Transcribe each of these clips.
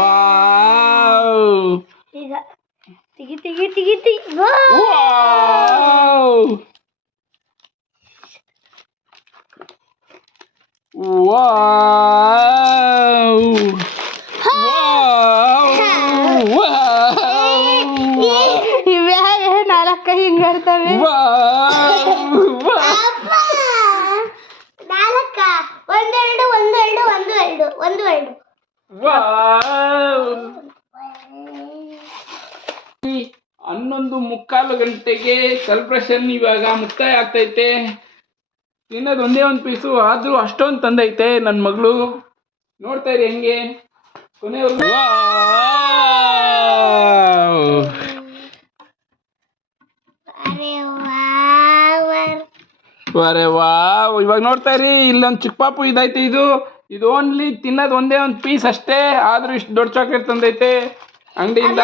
Wow ಈಗ ತಿಗಿ ತಿಗಿ ತಿಗಿ ತಿಗಿ wow wow ಇವ್ಯಾಗ 4 ಹಿಂಗಾಡ್ತವೆ. 11:15 ಗಂಟೆಗೆ celebration ಇವಾಗ ಮುಕ್ತಾಯ ಆಗ್ತೈತೆ. ತಿನ್ನೋದು ಒಂದೇ ಒಂದು ಪೀಸು ಆದ್ರೂ ಅಷ್ಟೊಂದು ತಂದೈತೆ ನನ್ನ ಮಗಳು. ನೋಡ್ತಾ ಇರಿ ಹೆಂಗೆ ಕೊನೆವರೆಗೂ. ಅರೆ ವಾವ್, ಇವಾಗ ನೋಡ್ತಾ ಇರಿ ಇಲ್ಲೊಂದು ಚಿಕ್ಕ ಪಾಪು ಇದೈತೆ. ಇದು ಓನ್ಲಿ ತಿನ್ನೋದು ಒಂದೇ ಒಂದು ಪೀಸ್ ಅಷ್ಟೇ, ಆದ್ರೂ ಇಷ್ಟು ದೊಡ್ಡ ಚಾಕ್ಲೇಟ್ ತಂದೈತೆ ಅಂಗಡಿಯಿಂದ.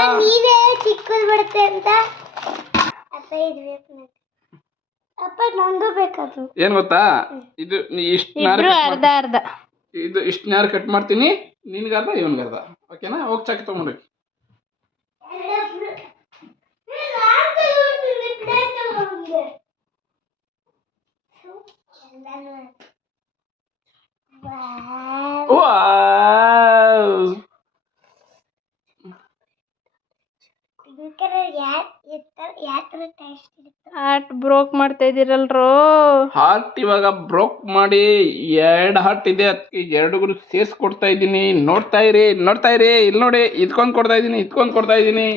ಏನ್ ಗೊತ್ತಾ, ಇದು ಅರ್ಧ ಅರ್ಧ ಇದು ಇಷ್ಟನ್ಯಾರು ಕಟ್ ಮಾಡ್ತೀನಿ, ನಿನ್ಗರ್ಧ ಇವನ್ಗರ್ಧ. ಓಕೆನಾ? ಹೋಗಿ ಚಾಕಿ ತಗೊಂಡ್ರಿ. ಹಾರ್ಟ್ ಬ್ರೋಕ್ ಮಾಡ್ತಾ ಇದೀರಲ್ರೋ. ಹಾರ್ಟ್ ಇವಾಗ ಬ್ರೋಕ್ ಮಾಡಿ 2 ಹಾರ್ಟ್ ಇದೆ, ಅದಕ್ಕೆ 2 ಸೇರ್ಸ್ಕೊಡ್ತಾ ಇದ್ದೀನಿ. ನೋಡ್ತಾ ಇರಿ ಇಲ್ಲಿ ನೋಡಿ, ಇದ್ಕೊಂಡ್ ಕೊಡ್ತಾ ಇದ್ದೀನಿ.